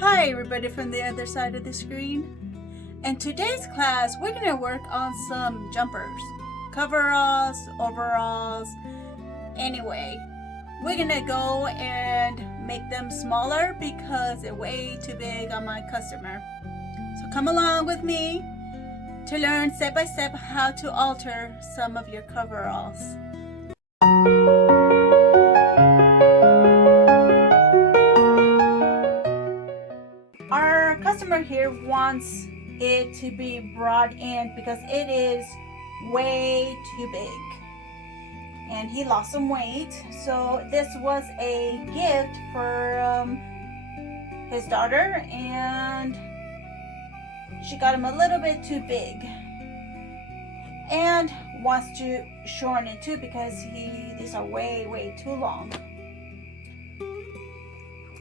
Hi everybody from the other side of the screen. In today's class, we're going to work on some jumpers, coveralls, overalls. Anyway, we're going to go and make them smaller because they're way too big on my customer. So come along with me to learn step by step how to alter some of your coveralls. Our customer here wants it to be brought in because it is way too big and he lost some weight. So this was a gift for his daughter, and she got him a little bit too big and wants to shorten it too because these are way too long.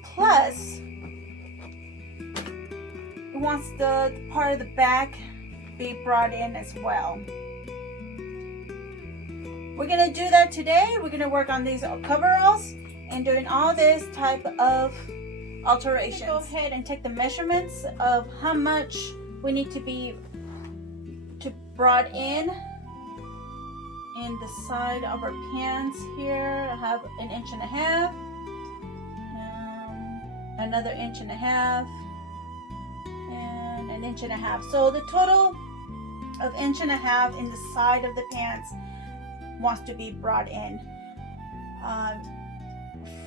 Plus, wants the part of the back be brought in as well. We're gonna do that today. We're gonna work on these coveralls and doing all this type of alterations. Go ahead and take the measurements of how much we need to be brought in the side of our pants. Here I have 1.5 inches, another 1.5 inches, 1.5 inches. So the total of 1.5 inches in the side of the pants wants to be brought in.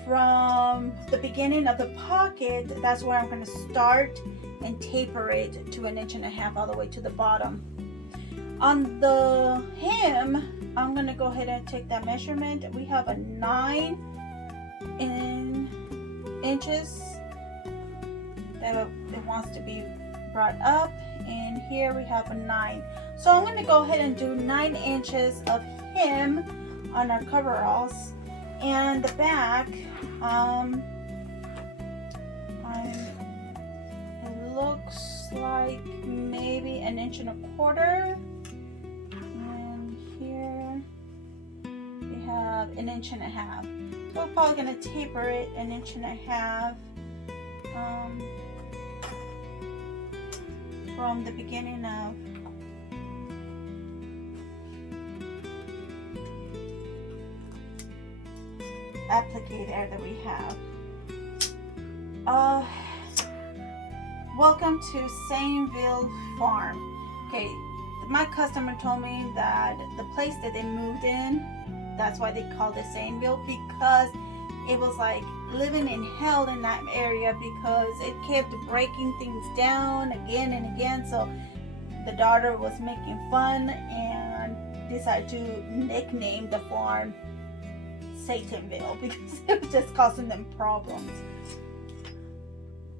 From the beginning of the pocket, that's where I'm going to start and taper it to 1.5 inches all the way to the bottom. On the hem, I'm going to go ahead and take that measurement. We have a 9 inches that it wants to be brought up, and here we have a 9. So I'm going to go ahead and do 9 inches of hem on our coveralls, and the back it looks like maybe 1.25 inches, and here we have 1.5 inches. So we're probably going to taper it 1.5 inches from the beginning of applicator that we have. Welcome to Sainville Farm. Okay, my customer told me that the place that they moved in, that's why they called it Sainville, because it was like living in hell in that area because it kept breaking things down again and again. So the daughter was making fun and decided to nickname the farm Satanville because it was just causing them problems.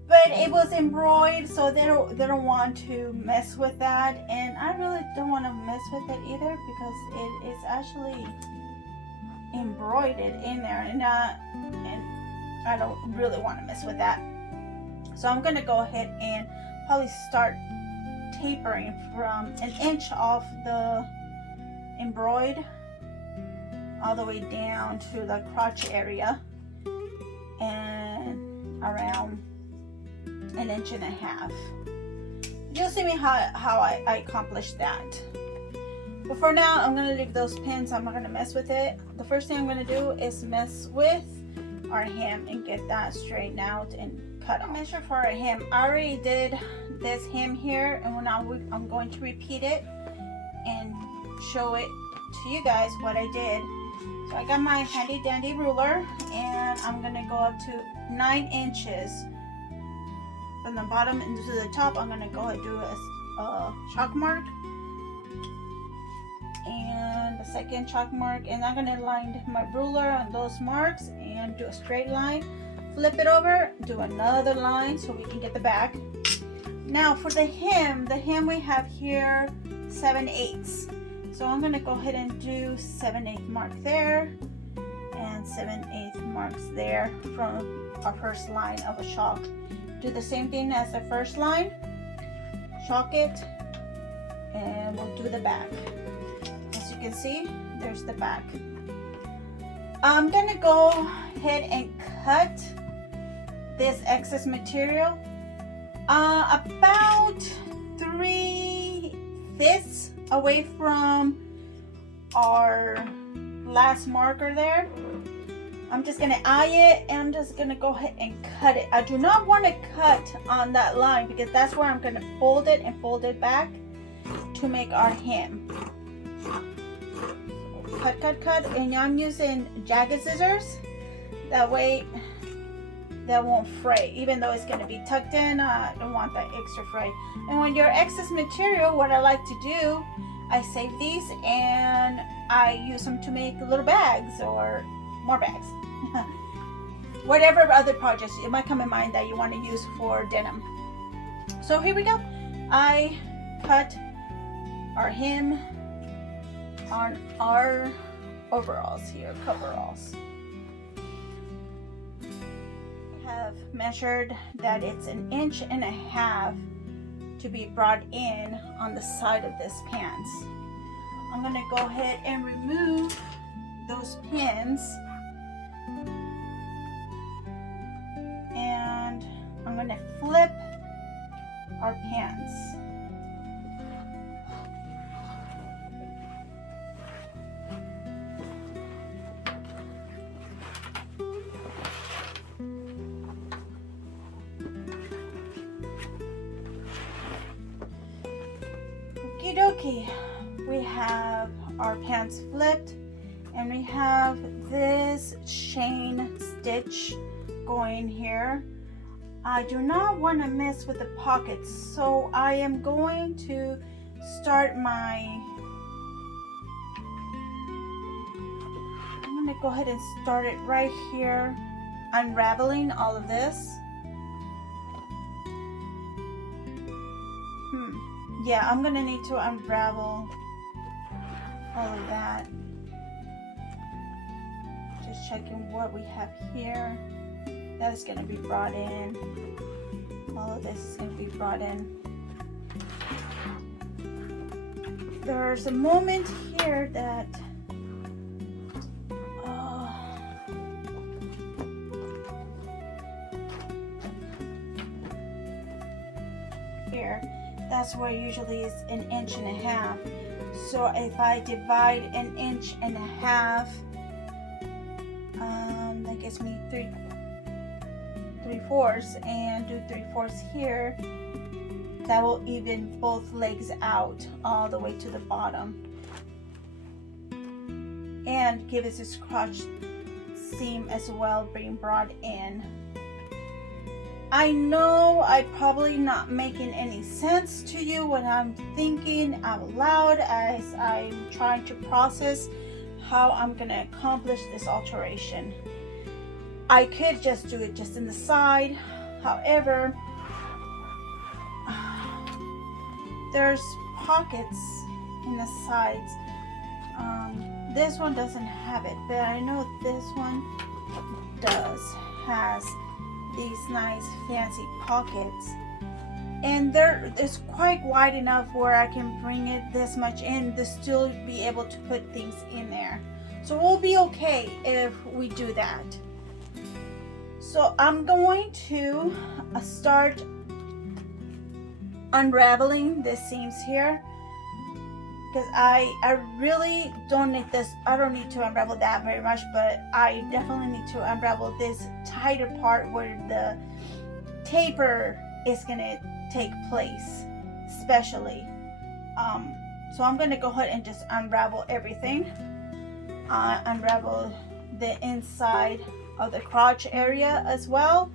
But it was embroidered, so they don't want to mess with that, and I really don't want to mess with it either because it is actually embroidered in there, and I don't really want to mess with that. So I'm going to go ahead and probably start tapering from 1 inch off the embroidered all the way down to the crotch area and around 1.5 inches. You'll see me how I accomplish that. But for now, I'm going to leave those pins. I'm not going to mess with it. The first thing I'm going to do is mess with our hem and get that straightened out and cut off. Measure for our hem. I already did this hem here, and now I'm going to repeat it and show it to you guys what I did. So I got my handy dandy ruler, and I'm going to go up to 9 inches from the bottom into the top. I'm going to go ahead and do a chalk mark and the second chalk mark, and I'm going to line my ruler on those marks and do a straight line, flip it over, do another line so we can get the back. Now for the hem we have here 7/8. So I'm going to go ahead and do 7/8 mark there and 7/8 marks there from our first line of a chalk. Do the same thing as the first line, chalk it, and we'll do the back. As you can see, there's the back. I'm gonna go ahead and cut this excess material About 3/5 away from our last marker there. I'm just gonna eye it and I'm just gonna go ahead and cut it. I do not want to cut on that line because that's where I'm gonna fold it and fold it back to make our hem. Cut, cut, cut, and I'm using jagged scissors. That way that won't fray, even though it's gonna be tucked in. I don't want that extra fray. And when your excess material, what I like to do, I save these and I use them to make little bags or more bags. Whatever other projects it might come in mind that you want to use for denim. So here we go. I cut our hem on our overalls here, coveralls. I have measured that it's 1.5 inches to be brought in on the side of this pants. I'm gonna go ahead and remove those pins. And I'm going to flip our pants. Okie dokie. We have our pants flipped and we have this chain stitch going here. I do not want to mess with the pockets, so I am going to start I'm going to go ahead and start it right here, unraveling all of this. Yeah, I'm going to need to unravel all of that. Just checking what we have here. That is going to be brought in. All of this is going to be brought in. There's a moment here that here, that's where usually is 1.5 inches. So if I divide 1.5 inches, that gives me 3/4 and do 3/4 here. That will even both legs out all the way to the bottom and give us this crotch seam as well being brought in. I know I'm probably not making any sense to you when I'm thinking out loud as I'm trying to process how I'm gonna accomplish this alteration. I could just do it just in the side. However, there's pockets in the sides. This one doesn't have it, but I know this one has these nice fancy pockets, and it's quite wide enough where I can bring it this much in to still be able to put things in there. So we'll be okay if we do that. So I'm going to start unraveling the seams here because I really don't need this. I don't need to unravel that very much, but I definitely need to unravel this tighter part where the taper is going to take place, especially. So I'm going to go ahead and just unravel everything. Unravel the inside of the crotch area as well,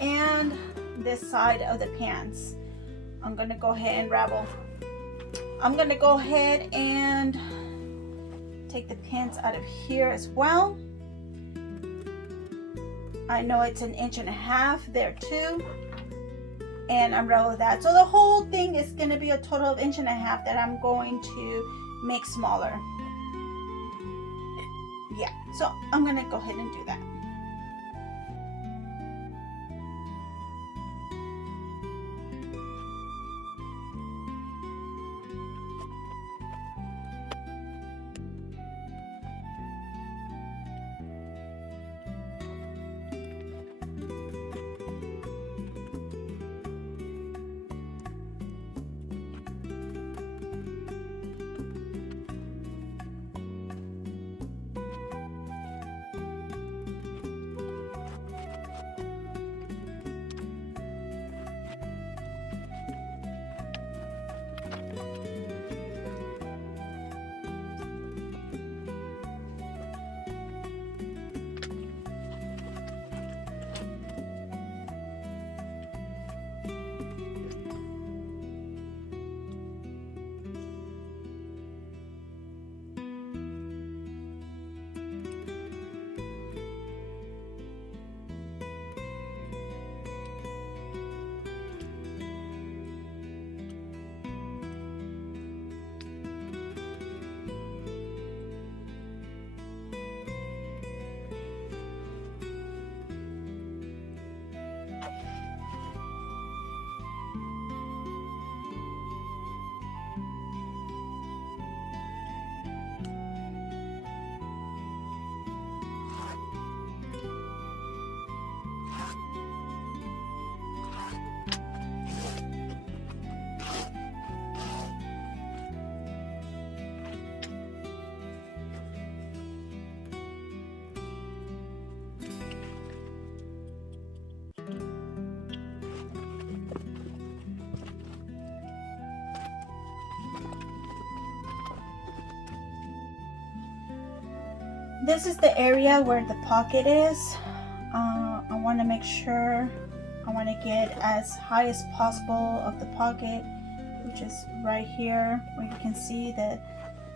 and this side of the pants. I'm gonna go ahead and unravel. I'm gonna go ahead and take the pins out of here as well. I know it's 1.5 inches there too, and unravel that. So the whole thing is gonna be a total of 1.5 inches that I'm going to make smaller. Yeah, so I'm gonna go ahead and do that. this is the area where the pocket is. I want to make sure I want to get as high as possible of the pocket, which is right here where you can see the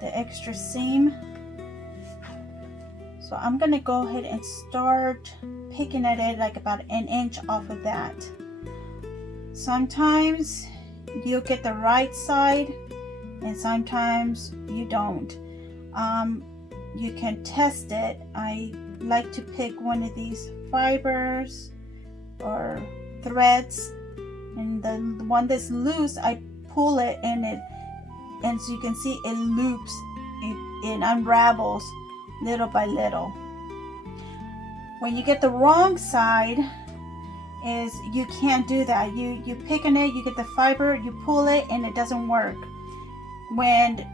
extra seam. So I'm gonna go ahead and start picking at it like about an inch off of that. Sometimes you'll get the right side and sometimes you don't. You can test it. I like to pick one of these fibers or threads, and the one that's loose, I pull it and so you can see it loops, it unravels little by little. When you get the wrong side, is you can't do that. You pick on it, you get the fiber, you pull it, and it doesn't work. When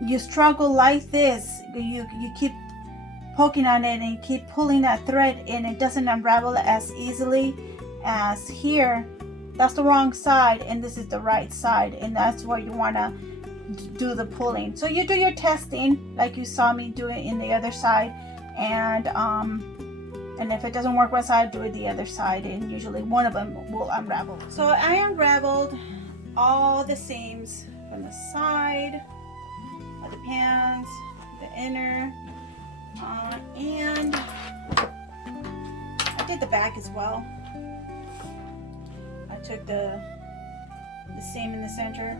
you struggle like this, you keep poking on it and keep pulling that thread, and it doesn't unravel as easily as here. That's the wrong side, and this is the right side, and that's where you want to do the pulling. So you do your testing like you saw me do it in the other side, and if it doesn't work one side, do it the other side, and usually one of them will unravel. So I unraveled all the seams from the side of the pants, the inner, and I did the back as well. I took the seam in the center.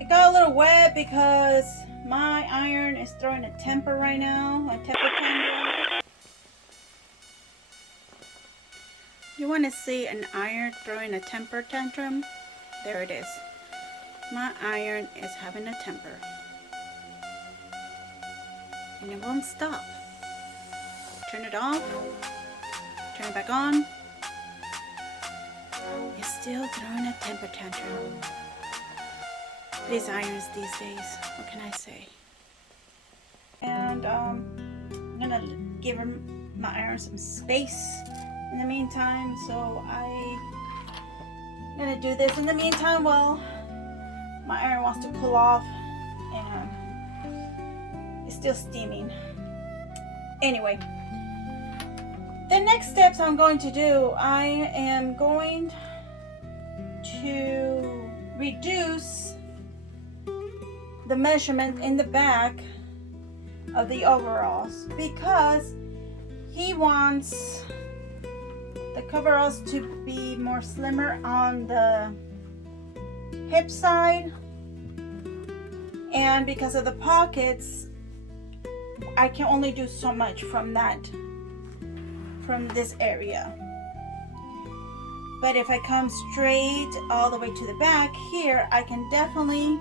It got a little wet because my iron is throwing a temper right now, a temper tantrum. You want to see an iron throwing a temper tantrum? There it is. My iron is having a temper. And it won't stop. Turn it off. Turn it back on. It's still throwing a temper tantrum. These irons these days, what can I say? And I'm gonna give my iron some space in the meantime, so I'm gonna do this in the meantime while my iron wants to cool off and it's still steaming. Anyway, the next steps I'm going to do, I am going to reduce the measurement in the back of the overalls because he wants the coveralls to be more slimmer on the hip side, and because of the pockets I can only do so much from this area. But if I come straight all the way to the back here, I can definitely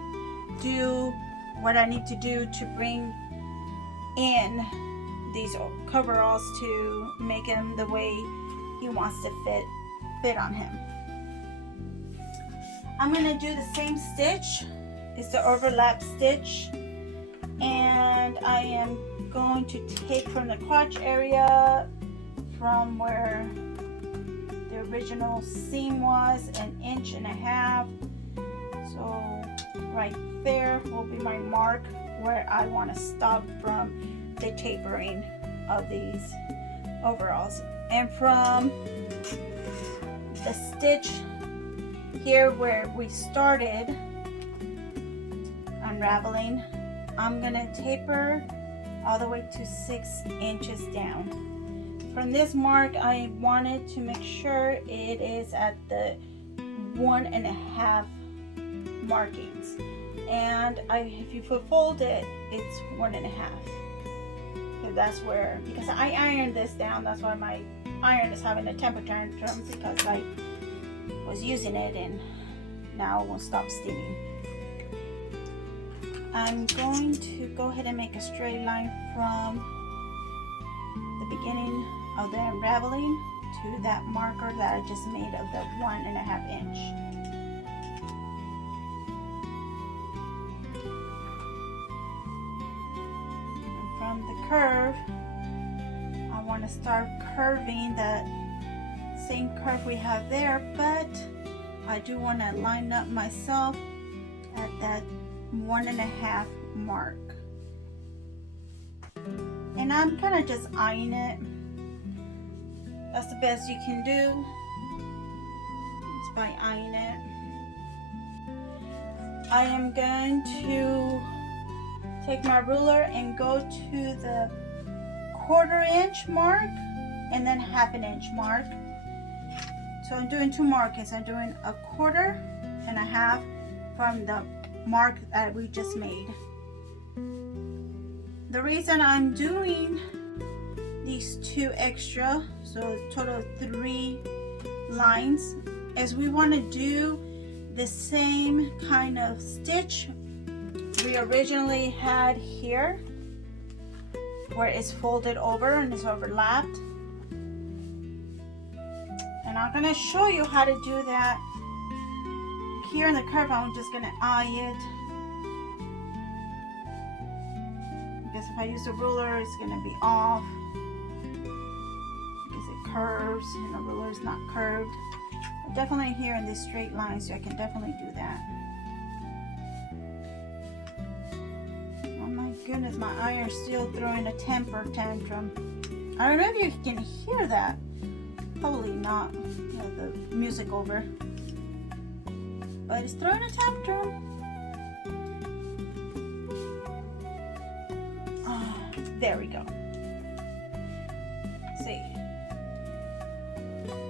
do what I need to do to bring in these coveralls to make him the way he wants to fit on him. I'm going to do the same stitch. It's the overlap stitch, and I am going to take from the crotch area from where the original seam was 1.5 inches. So right there will be my mark where I want to stop from the tapering of these overalls. And from the stitch here where we started unraveling, I'm gonna taper all the way to 6 inches down. From this mark, I wanted to make sure it is at the 1.5 markings, and if you fold it, it's 1.5. So that's where, because I ironed this down, that's why my iron is having a temper tantrum, because I was using it and now it won't stop steaming. I'm going to go ahead and make a straight line from the beginning of the unraveling to that marker that I just made of the 1.5 inch. And from the curve, I want to start curving the same curve we have there, but I do want to line up myself at that 1.5 mark. and I'm kind of just eyeing it. That's the best you can do, just by eyeing it. I am going to take my ruler and go to the 1/4 inch mark and then 1/2 inch mark. So I'm doing 2 markings. I'm doing 1/4 and 1/2 from the mark that we just made. The reason I'm doing these 2 extra, so total of 3 lines, is we want to do the same kind of stitch we originally had here, where it's folded over and it's overlapped. And I'm going to show you how to do that here in the curve. I'm just going to eye it, because if I use a ruler, it's going to be off because it curves and the ruler is not curved. But definitely here in this straight line, so I can definitely do that. Oh my goodness, my iron's still throwing a temper tantrum. I don't know if you can hear that. Probably not. The music over. But it's throwing a tantrum. Oh, there we go. See.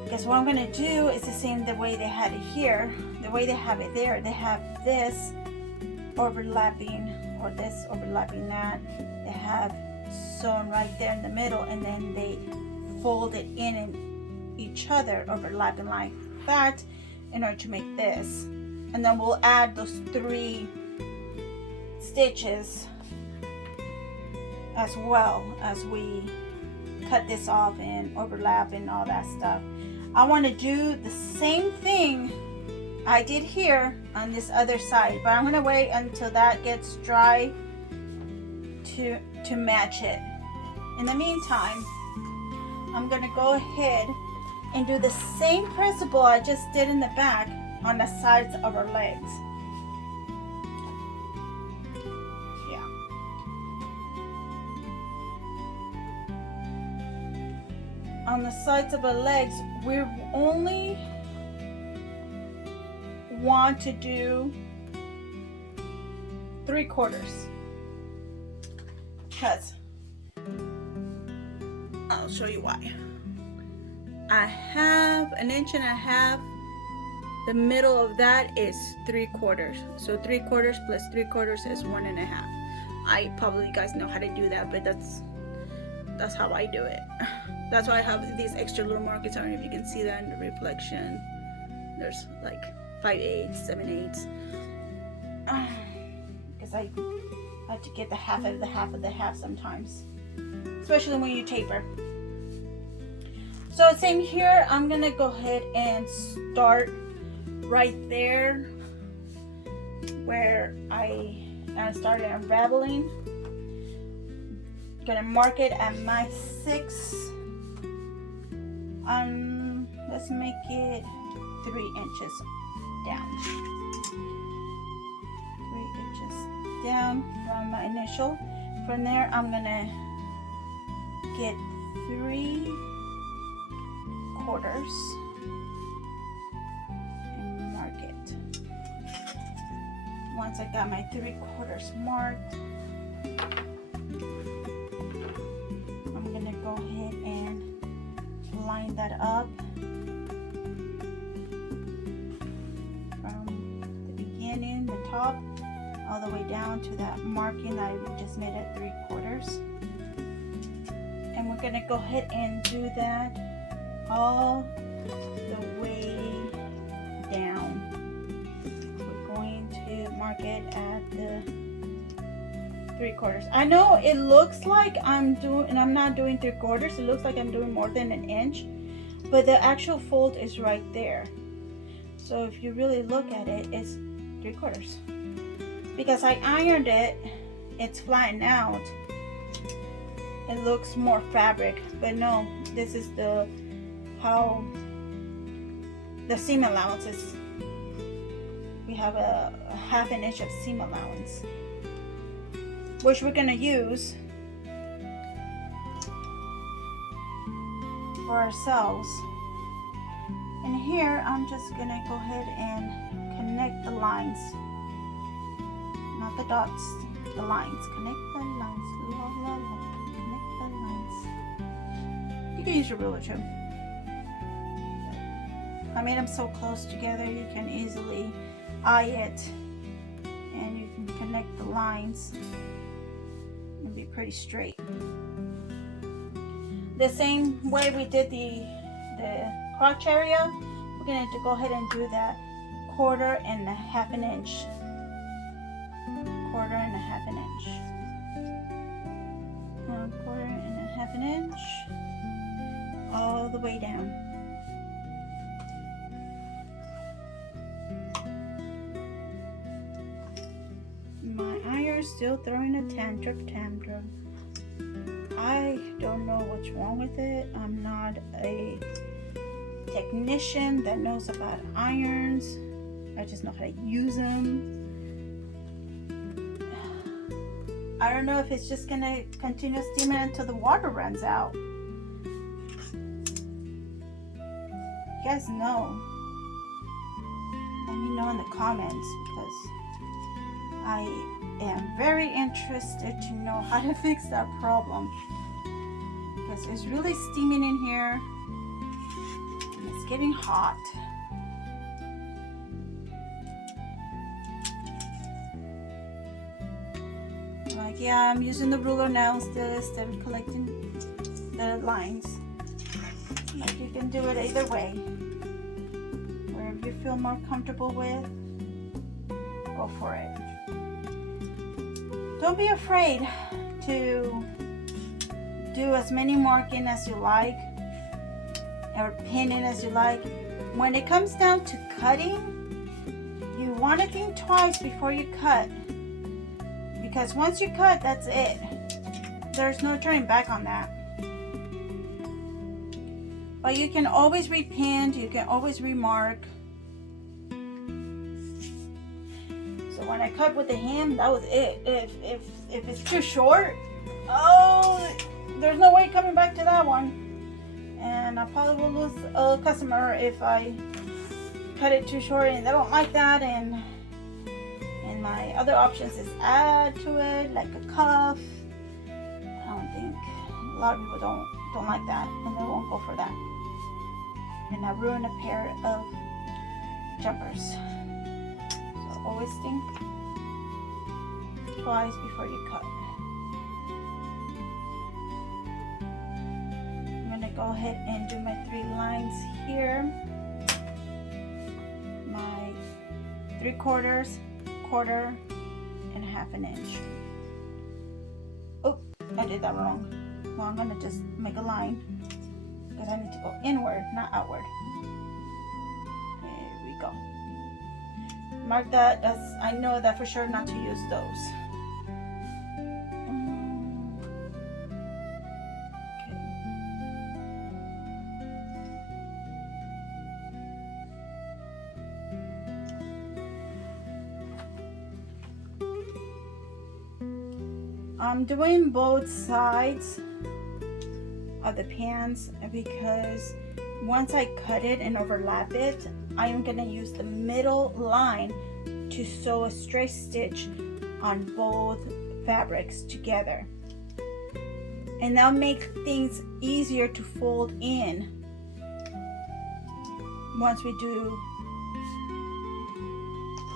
Because what I'm going to do is the same the way they had it here. The way they have it there. They have this overlapping, or this overlapping that. They have sewn right there in the middle, and then they fold it in each other, overlapping like that, in order to make this. And then we'll add those 3 stitches as well as we cut this off and overlap and all that stuff. I want to do the same thing I did here on this other side, but I'm going to wait until that gets dry to match it. In the meantime, I'm going to go ahead and do the same principle I just did in the back on the sides of our legs. Yeah. On the sides of our legs, we only want to do 3/4, because I'll show you why. I have 1.5 inches. The middle of that is 3/4. So 3/4 plus 3/4 is 1.5. I probably you guys know how to do that, but that's how I do it. That's why I have these extra little markings. I don't know if you can see that in the reflection. There's like 5/8, 7/8. Because I have to get the half of the half of the half sometimes, especially when you taper. So same here, I'm gonna go ahead and start right there where I started unraveling. Gonna mark it at my 6. Let's make it 3 inches down. 3 inches down from my initial. From there, I'm gonna get 3/4 and mark it. Once I got my 3/4 marked, I'm gonna go ahead and line that up from the beginning, the top, all the way down to that marking that I just made at 3/4. And we're gonna go ahead and do that all the way down. We're going to mark it at the 3/4. I know it looks like I'm not doing 3/4. It looks like I'm doing more than 1 inch, but the actual fold is right there. So if you really look at it, it's 3/4. Because I ironed it, it's flattened out. It looks more fabric, but no, this is how the seam allowance is. We have a 1/2 inch of seam allowance, which we're gonna use for ourselves. And here I'm just gonna go ahead and connect the lines, not the dots, the lines. Connect the lines, la, la, la. Connect the lines. You can use your ruler too. I made them so close together you can easily eye it, and you can connect the lines and be pretty straight. The same way we did the crotch area, we're going to go ahead and do that 1/4 and 1/2 inch. 1/4 and 1/2 inch. 1/4 and 1/2 inch all the way down. My iron's still throwing a tantrum. I don't know what's wrong with it. I'm not a technician that knows about irons. I just know how to use them. I don't know if it's just gonna continue steaming until the water runs out. You guys know. Let me know in the comments, because I am very interested to know how to fix that problem, because it's really steaming in here and it's getting hot. Like, yeah, I'm using the ruler now instead of collecting the lines. Like, you can do it either way, wherever you feel more comfortable with, go for it. Don't be afraid to do as many marking as you like, or pinning as you like. When it comes down to cutting, you want to think twice before you cut, because once you cut, that's it. There's no turning back on that. But you can always repin, you can always remark. When I cut with the hem, that was it. If it's too short, oh, there's no way coming back to that one. And I probably will lose a customer if I cut it too short and they don't like that. And my other options is add to it, like a cuff. I don't think a lot of people don't like that, and they won't go for that. And I ruin a pair of jumpers. Always think twice before you cut. I'm going to go ahead and do my 3 lines here. My 3/4, 1/4, and 1/2 inch. Oh, I did that wrong. Well, I'm going to just make a line, because I need to go inward, not outward. There we go. Mark that. I know that for sure not to use those. I'm doing both sides of the pants because once I cut it and overlap it, I am going to use the middle line to sew a straight stitch on both fabrics together. And that'll make things easier to fold in once we do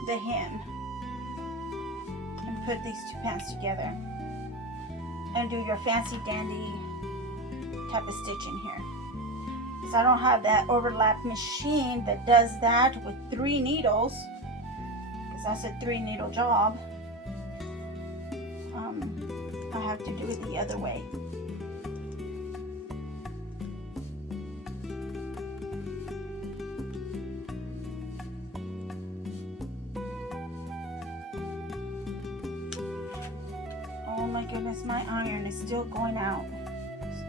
the hem and put these 2 pants together and do your fancy dandy type of stitching here. Because I don't have that overlap machine that does that with 3 needles, because that's a 3 needle job. I have to do it the other way. Oh my goodness, my iron is still going out,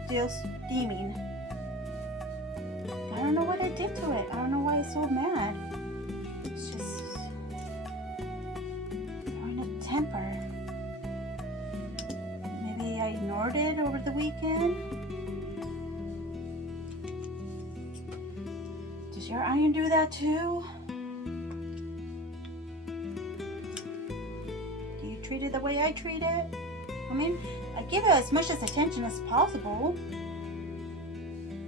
still steaming. I don't know what I did to it. I don't know why it's so mad. It's just throwing a temper. Maybe I ignored it over the weekend. Does your iron do that too? Do you treat it the way I treat it? I mean, I give it as much attention as possible.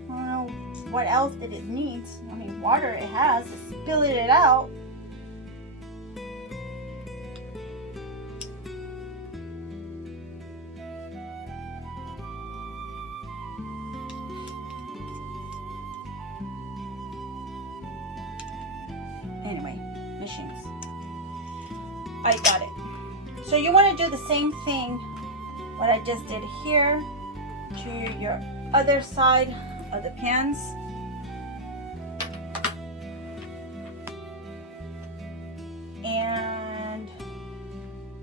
I don't know what else that it needs. I mean, water it has, it's spilling it out. Anyway, machines. I got it. So you want to do the same thing what I just did here to your other side of the pants. And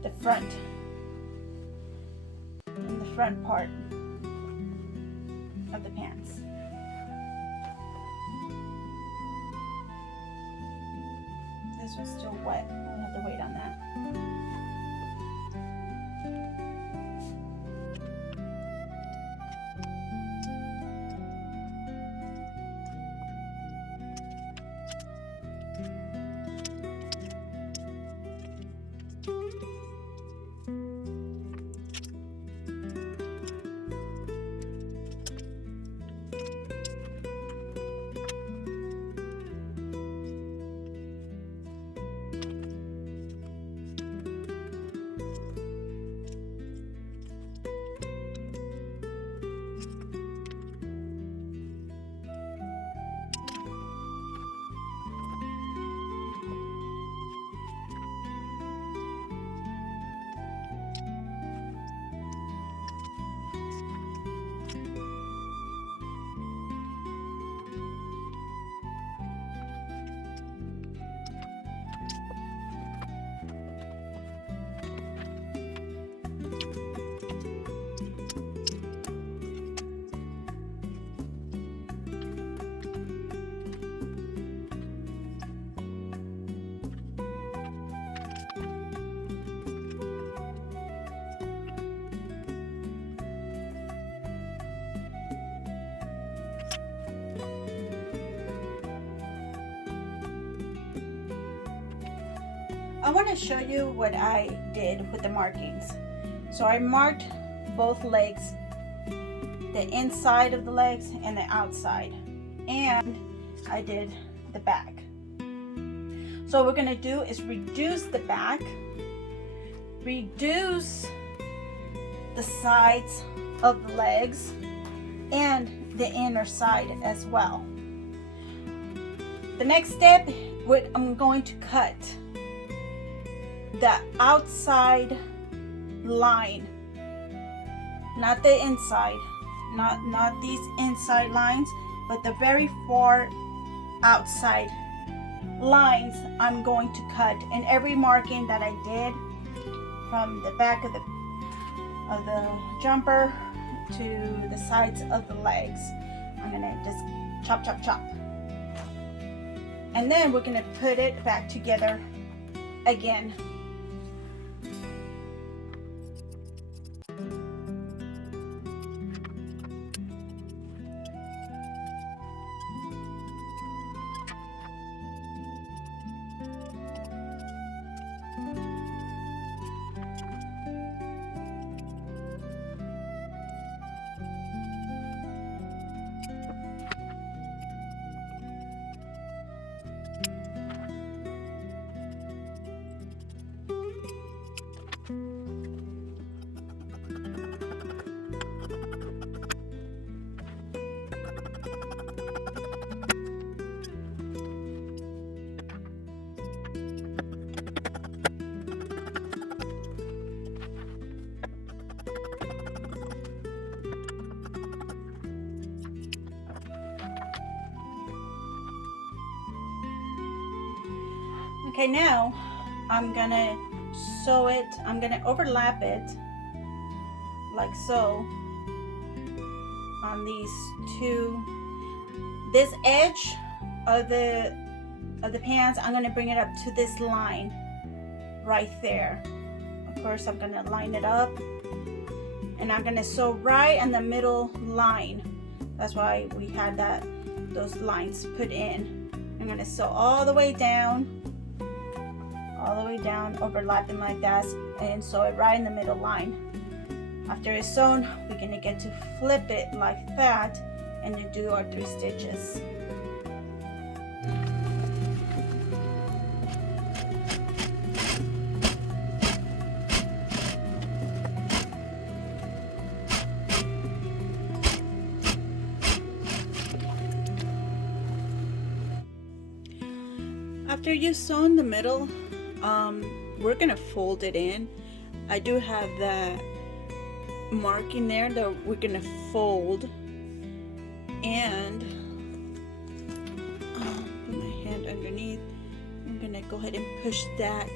the front. And the front part of the pants. This one's still wet. We'll have to wait on that. I want to show you what I did with the markings. So I marked both legs, the inside of the legs and the outside, and I did the back. So what we're going to do is reduce the back, reduce the sides of the legs and the inner side as well. The next step, I'm going to cut the outside line, not the inside, not these inside lines, but the very far outside lines I'm going to cut. And every marking that I did from the back of the jumper to the sides of the legs, I'm gonna just chop chop chop, and then we're gonna put it back together again. Okay, now I'm gonna sew it, I'm gonna overlap it like so on these two. This edge of the pants, I'm gonna bring it up to this line right there. Of course, I'm gonna line it up and I'm gonna sew right in the middle line. That's why we had those lines put in. I'm going to sew all the way down, overlapping like that, and sew it right in the middle line. After it's sewn, we're going to get to flip it like that and then do our 3 stitches. After you sew in the middle, we're gonna fold it in. I do have that marking there that we're gonna fold, and put my hand underneath. I'm gonna go ahead and push that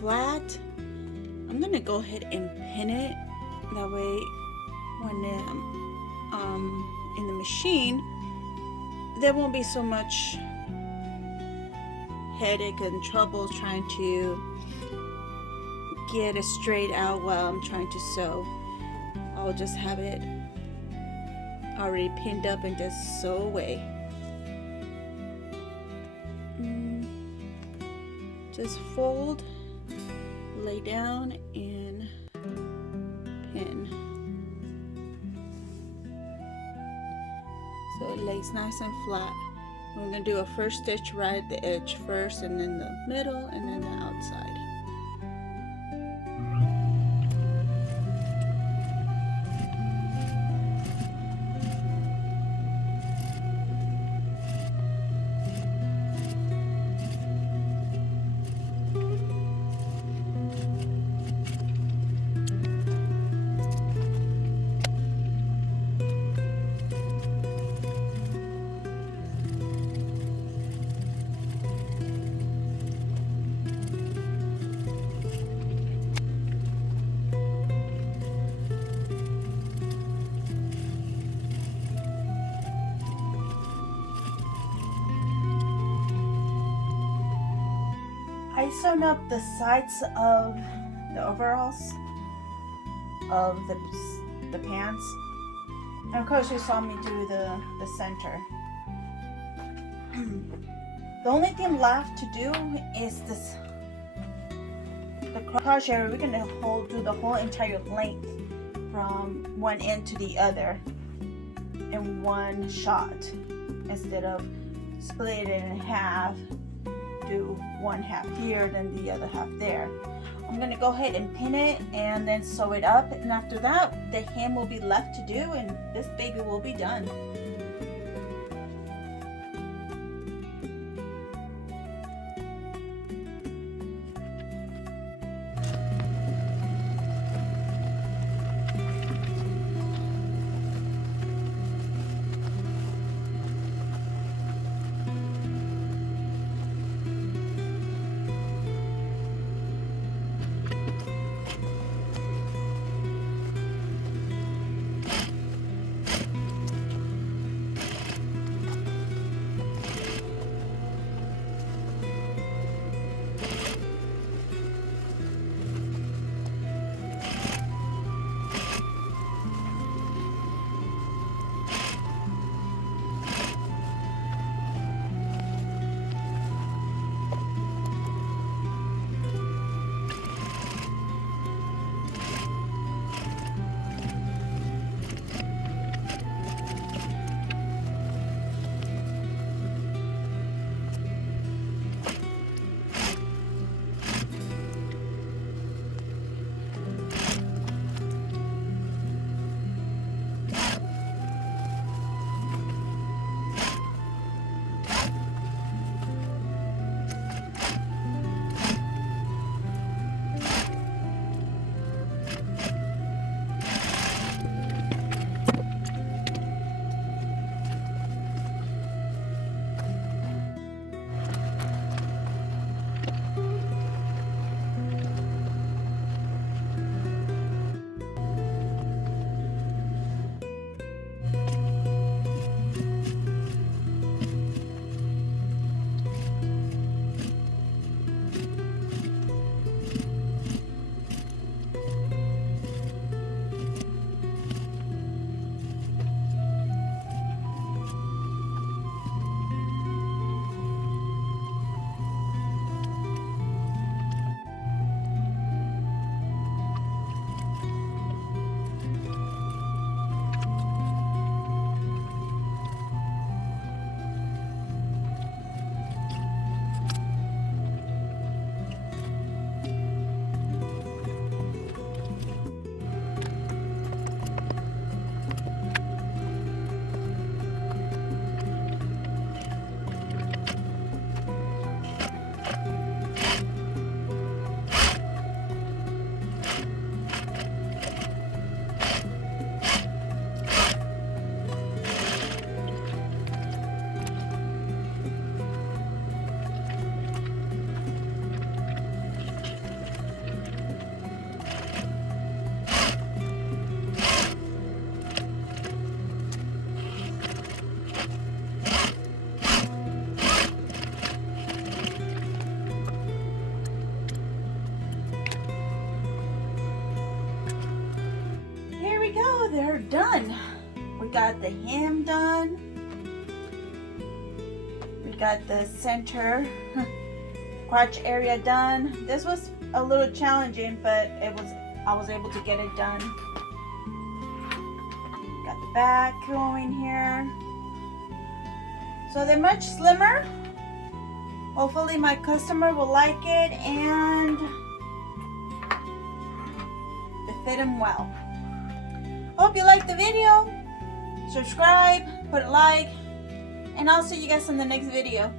flat. I'm gonna go ahead and pin it. That way, when in the machine, there won't be so much headache and trouble trying to get it straight out while I'm trying to sew. I'll just have it already pinned up and just sew away. Just fold, lay down, and pin. So it lays nice and flat. We're going to do a first stitch right at the edge first, and then the middle, and then the outside. I sewn up the sides of the overalls of the pants, and of course you saw me do the center. The only thing left to do is this, the crochet area. We're going to do the whole entire length from one end to the other in one shot, instead of split it in half. Do one half here, then the other half there. I'm going to go ahead and pin it and then sew it up, and after that the hem will be left to do, and this baby will be done. done. We got the hem done. We got the center crotch area done. This was a little challenging, but I was able to get it done. Got the back going here. So they're much slimmer. Hopefully my customer will like it and they fit them well. Hope you liked the video. Subscribe, put a like, and I'll see you guys in the next video.